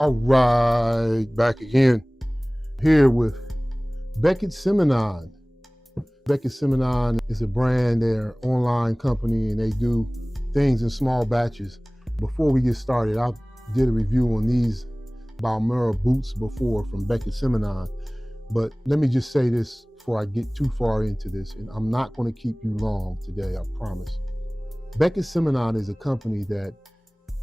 All right, back again here with Beckett Simonon. Beckett Simonon is a brand, they're an online company, and they do things in small batches. Before we get started, I did a review on these Balmoral boots before from Beckett Simonon, but let me just say this before I get too far into this, and I'm not going to keep you long today, I promise. Beckett Simonon is a company that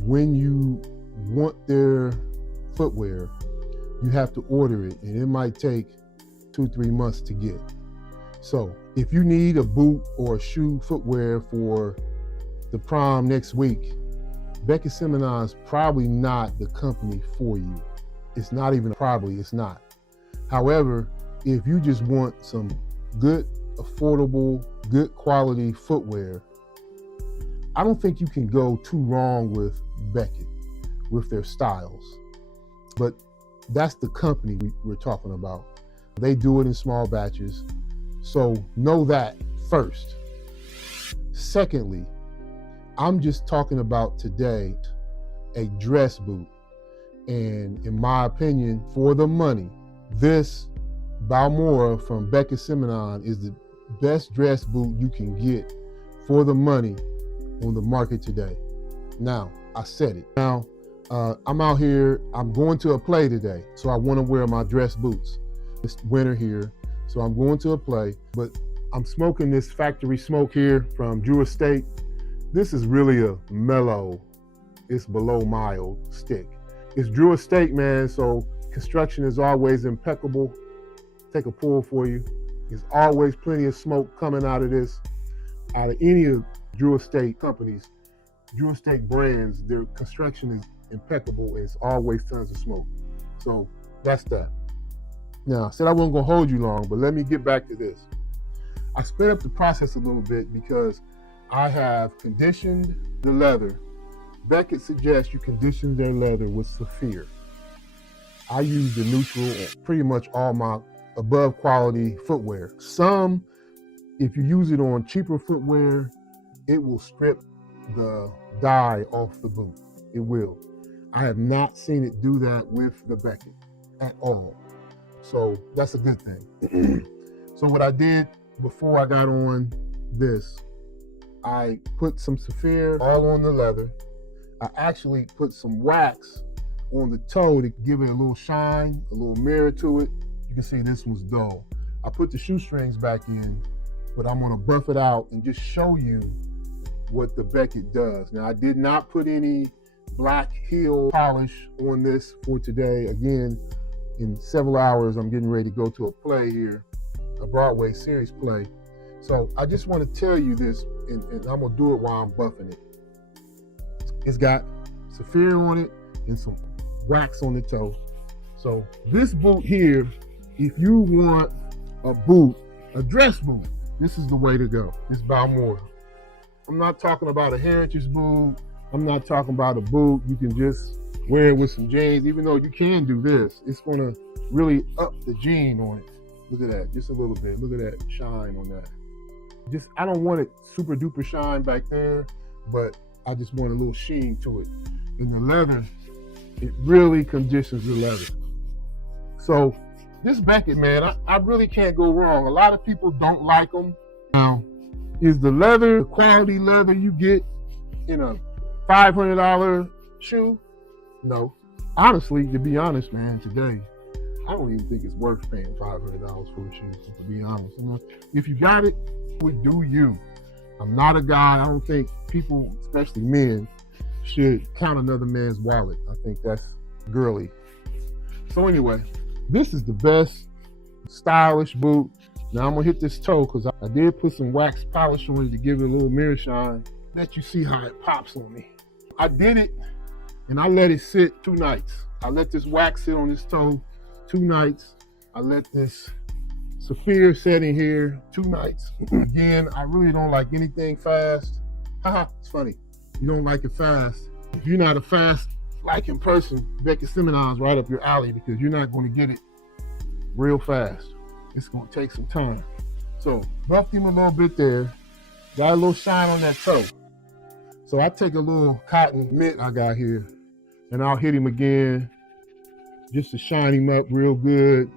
when you want their footwear, you have to order it, and it might take 2-3 months to get. So if you need a boot or a shoe footwear for the prom next week, Beckett Simonon is probably not the company for you. It's not even probably, it's not. However, if you just want some good, affordable, good quality footwear, I don't think you can go too wrong with Beckett, with their styles. But that's the company we're talking about. They do it in small batches. So know that first. Secondly, I'm just talking about today a dress boot. And in my opinion, for the money, this Balmoral from Beckett Simonon is the best dress boot you can get for the money on the market today. Now, I said it. Now, I'm out here, I'm going to a play today, so I want to wear my dress boots. It's winter here, so I'm going to a play, but I'm smoking this factory smoke here from Drew Estate. This is really a mellow, it's below mild stick. It's Drew Estate, man, so construction is always impeccable. Take a pull for you. There's always plenty of smoke coming out of this. Out of any of Drew Estate companies, Drew Estate brands, their construction is impeccable, and it's always tons of smoke. So that's that. Now, I said I wasn't gonna hold you long, but let me get back to this. I sped up the process a little bit because I have conditioned the leather. Beckett suggests you condition their leather with Saphir. I use the neutral on pretty much all my above quality footwear. Some, if you use it on cheaper footwear, it will strip the dye off the boot. It will. I have not seen it do that with the Beckett at all. So that's a good thing. So what I did before I got on this, I put some Saphir all on the leather. I actually put some wax on the toe to give it a little shine, a little mirror to it. You can see this one's dull. I put the shoestrings back in, but I'm gonna buff it out and just show you what the Beckett does. Now, I did not put any black heel polish on this for today. Again, in several hours, I'm getting ready to go to a play here, a Broadway series play. So I just want to tell you this, and I'm gonna do it while I'm buffing it. It's got Saphir on it and some wax on the toe. So this boot here, if you want a boot, a dress boot, this is the way to go. This Balmoral. I'm not talking about a heritage boot. I'm not talking about a boot you can just wear it with some jeans, even though you can do this. It's gonna really up the jean on it. Look at that, just a little bit. Look at that shine on that. I don't want it super duper shine back there, but I just want a little sheen to it. And the leather, it really conditions the leather. So this Beckett, man, I really can't go wrong. A lot of people don't like them. Now, is the leather, the quality leather you get in a $500 shoe? No. Honestly, to be honest, man, today, I don't even think it's worth paying $500 for a shoe, to be honest. If you got it, do you. I'm not a guy, I don't think people, especially men, should count another man's wallet. I think that's girly. So anyway, this is the best stylish boot. Now I'm gonna hit this toe because I did put some wax polish on it to give it a little mirror shine. Let you see how it pops on me. I did it and I let it sit 2 nights. I let this wax sit on this toe 2 nights. I let this Saphir set in here 2 nights. Again, I really don't like anything fast. Haha, it's funny. You don't like it fast. If you're not a fast liking person, Beckett Simonon's right up your alley because you're not going to get it real fast. It's going to take some time. So buffed him a little bit there. Got a little shine on that toe. So I take a little cotton mitt I got here and I'll hit him again just to shine him up real good.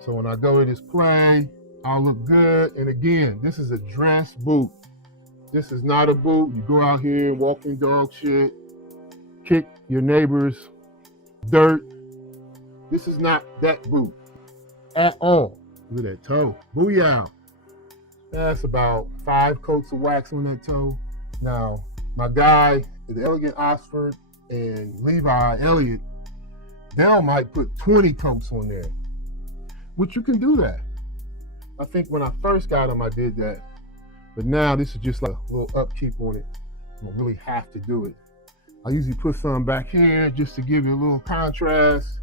So when I go to this play, I'll look good. And again, this is a dress boot. This is not a boot. You go out here and walk in dog shit, kick your neighbor's dirt. This is not that boot at all. Look at that toe. Booyah. That's about 5 coats of wax on that toe. Now, my guy, the Elegant Oxford and Levi Elliott, they might put 20 coats on there, which you can do that. I think when I first got them, I did that. But now this is just like a little upkeep on it. You don't really have to do it. I usually put some back here just to give it a little contrast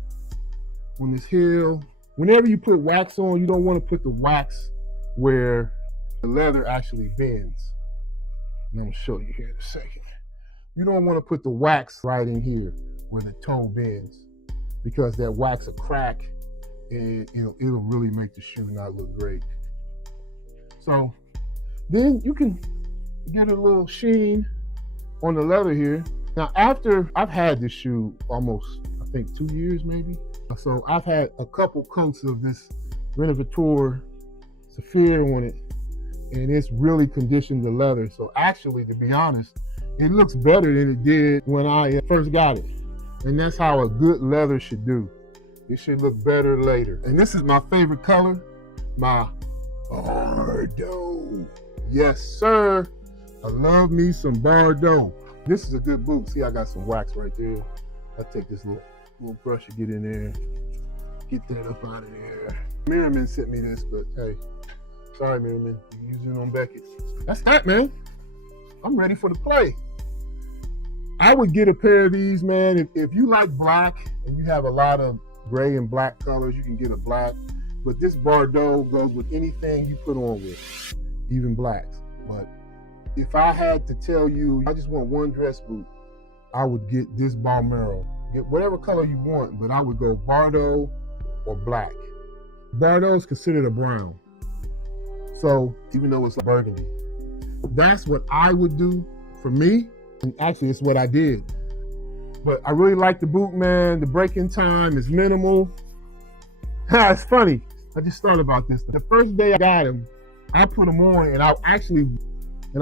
on this heel. Whenever you put wax on, you don't want to put the wax where the leather actually bends. And I'm gonna show you here in a second. You don't want to put the wax right in here where the toe bends, because that wax will crack and it'll really make the shoe not look great. So then you can get a little sheen on the leather here. Now, after I've had this shoe almost, I think 2 years maybe. So I've had a couple coats of this Renovateur Saphir on it, and it's really conditioned the leather. So actually, to be honest, it looks better than it did when I first got it. And that's how a good leather should do. It should look better later. And this is my favorite color, my Bordeaux. Yes, sir. I love me some Bordeaux. This is a good boot. See, I got some wax right there. I take this little brush to get in there. Get that up out of there. Merriman sent me this, but hey, sorry, Merriman. You're using it on Beckett. That's that, man. I'm ready for the play. I would get a pair of these, man. If you like black and you have a lot of gray and black colors, you can get a black. But this Bordeaux goes with anything you put on with, even blacks. But if I had to tell you, I just want one dress boot, I would get this Balmoral. Get whatever color you want, but I would go Bordeaux or black. Bordeaux is considered a brown. So even though it's burgundy, that's what I would do for me. And actually, it's what I did. But I really like the boot, man. The break-in time is minimal. It's funny. I just thought about this. The first day I got him, I put them on, and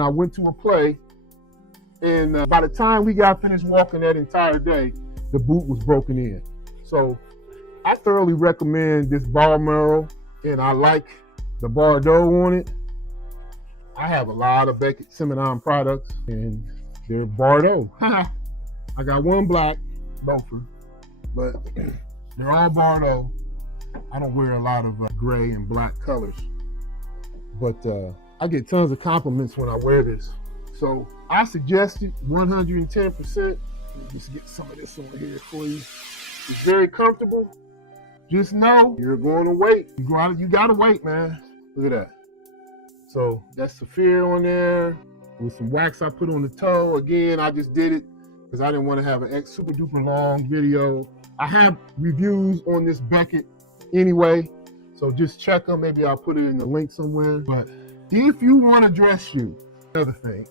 I went to a play. And by the time we got finished walking that entire day, the boot was broken in. So I thoroughly recommend this Balmoral, and I like the Bordeaux on it. I have a lot of Beckett Simonon products, and they're Bordeaux. I got one black, Beaufort, but they're all Bordeaux. I don't wear a lot of gray and black colors, but I get tons of compliments when I wear this. So I suggest it 110%. Just get some of this over here for you. It's very comfortable. Just know you're going to wait. You gotta wait, man. Look at that. So that's Saphir on there with some wax I put on the toe. Again, I just did it because I didn't want to have an super duper long video. I have reviews on this Beckett anyway, so just check them. Maybe I'll put it in the link somewhere. But if you want a dress shoe, another thing,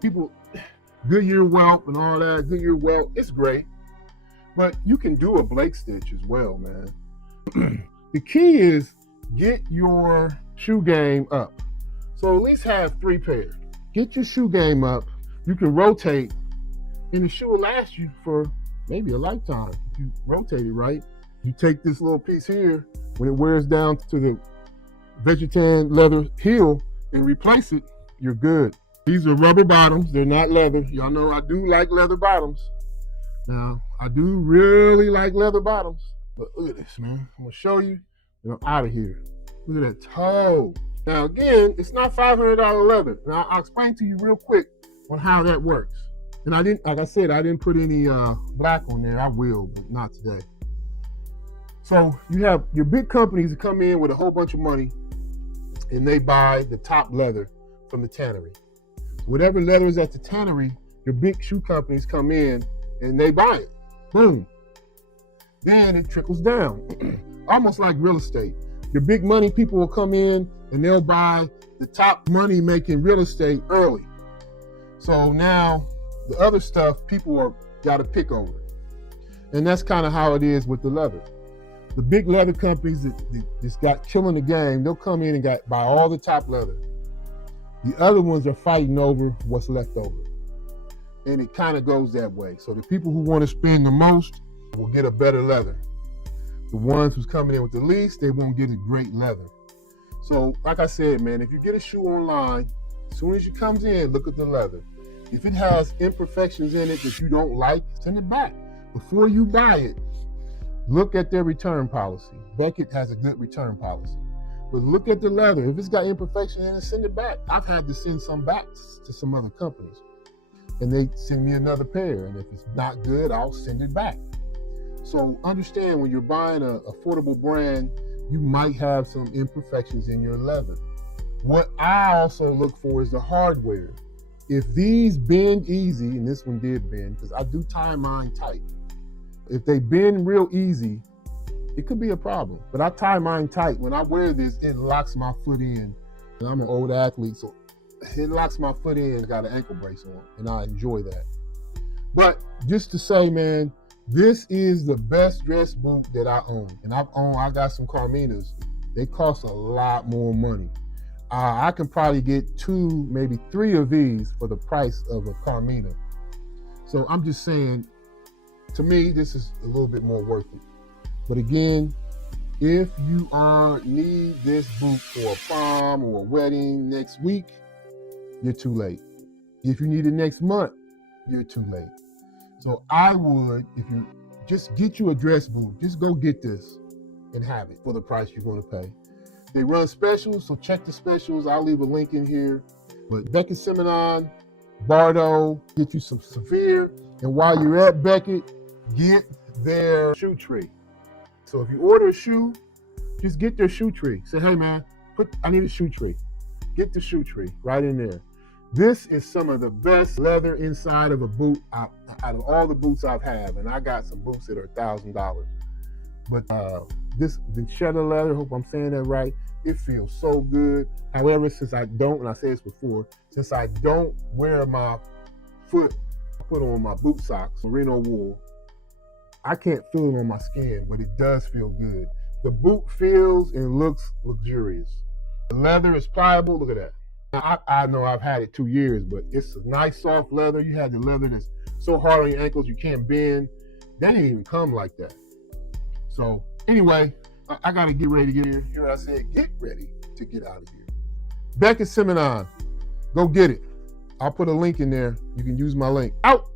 people, Goodyear welt and all that, Goodyear welt, it's great, but you can do a Blake stitch as well, man. The key is get your shoe game up. So at least have 3 pairs. Get your shoe game up. You can rotate, and the shoe will last you for maybe a lifetime if you rotate it right. You take this little piece here, when it wears down to the vegetan leather heel, and replace it, you're good. These are rubber bottoms. They're not leather. Y'all know I do like leather bottoms. Now, I do really like leather bottoms. But look at this, man. I'm going to show you, and I'm out of here. Look at that toe. Now, again, it's not $500 leather. Now, I'll explain to you real quick on how that works. And I didn't, like I said, I didn't put any black on there. I will, but not today. So you have your big companies that come in with a whole bunch of money, and they buy the top leather from the tannery. Whatever leather is at the tannery, your big shoe companies come in and they buy it. Boom. Then it trickles down, almost like real estate. Your big money people will come in and they'll buy the top money making real estate early. So now the other stuff people are got to pick over. And that's kind of how it is with the leather. The big leather companies that's got killing the game, they'll come in and buy all the top leather. The other ones are fighting over what's left over. And it kind of goes that way. So the people who want to spend the most will get a better leather. The ones who's coming in with the least, they won't get a great leather. So like I said, man, if you get a shoe online, as soon as it comes in, look at the leather. If it has imperfections in it that you don't like, send it back. Before you buy it, look at their return policy. Beckett has a good return policy. But look at the leather. If it's got imperfections in it, send it back. I've had to send some back to some other companies. And they send me another pair. And if it's not good, I'll send it back. So understand, when you're buying an affordable brand, you might have some imperfections in your leather. What I also look for is the hardware. If these bend easy, and this one did bend, because I do tie mine tight. If they bend real easy, it could be a problem. But I tie mine tight. When I wear this, it locks my foot in. And I'm an old athlete, so it locks my foot in, got an ankle brace on, and I enjoy that. But just to say, man, this is the best dress boot that I own. And I got some Carminas. They cost a lot more money. I can probably get 2, maybe 3 of these for the price of a Carmina. So I'm just saying, to me, this is a little bit more worth it. But again, if you need this boot for a prom or a wedding next week, you're too late. If you need it next month, you're too late. So I would, if you just get you a dress boot, just go get this and have it for the price you're going to pay. They run specials, so check the specials. I'll leave a link in here. But Beckett Simonon, Bardo, get you some Saphir. And while you're at Beckett, get their shoe tree. So if you order a shoe, just get their shoe tree. Say, hey man, I need a shoe tree. Get the shoe tree right in there. This is some of the best leather inside of a boot out of all the boots I've had. And I got some boots that are $1,000. But the cheddar leather, hope I'm saying that right, it feels so good. However, since I don't, and I said this before, since I don't wear my foot, I put on my boot socks, merino wool, I can't feel it on my skin, but it does feel good. The boot feels and looks luxurious. The leather is pliable, look at that. Now, I know I've had it 2 years, but it's a nice soft leather. You have the leather that's so hard on your ankles you can't bend. That didn't even come like that. So anyway, I gotta get ready to get here. Here I said, get ready to get out of here. Beckett Simonon, go get it. I'll put a link in there. You can use my link. Out.